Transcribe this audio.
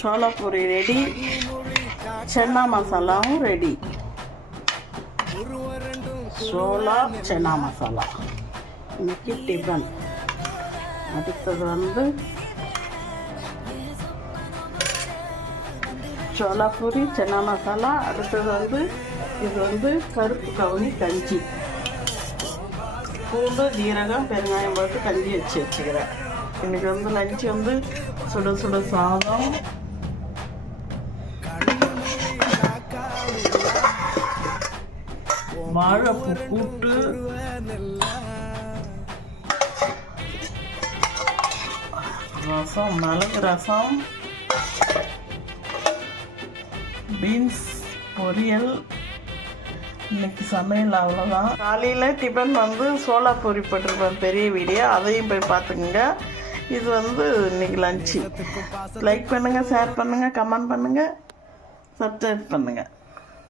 Chola puri ready, சென்னா மசாலாவும் ready. Chola சென்னா மசாலா இன்னைக்கு tiffin. அடுத்தது வந்து சோளா பூரி சென்னா மசாலா. அடுத்தது வந்து இது வந்து கருப்பு கவுனி கஞ்சி, பூண்டு ஜீரகம் பெருங்காயம் போட்டு கஞ்சி வச்சுக்கிறேன். இன்னைக்கு வந்து லஞ்சு வந்து சுட சுட சாதம், வாழைப்பூ கூட்டு, ரசம், மிளகு ரசம், பீன்ஸ் பொரியல். இன்னைக்கு சமையல் அவ்வளோதான். காலையில் டிஃபன் வந்து சோளா பூரி போட்டிருப்பேன், பெரிய வீடியோ, அதையும் போய் பார்த்துக்குங்க. இது வந்து இன்னைக்கு லஞ்சு. லைக் பண்ணுங்கள், ஷேர் பண்ணுங்கள், கமெண்ட் பண்ணுங்கள், சப்ஸ்கிரைப் பண்ணுங்கள்.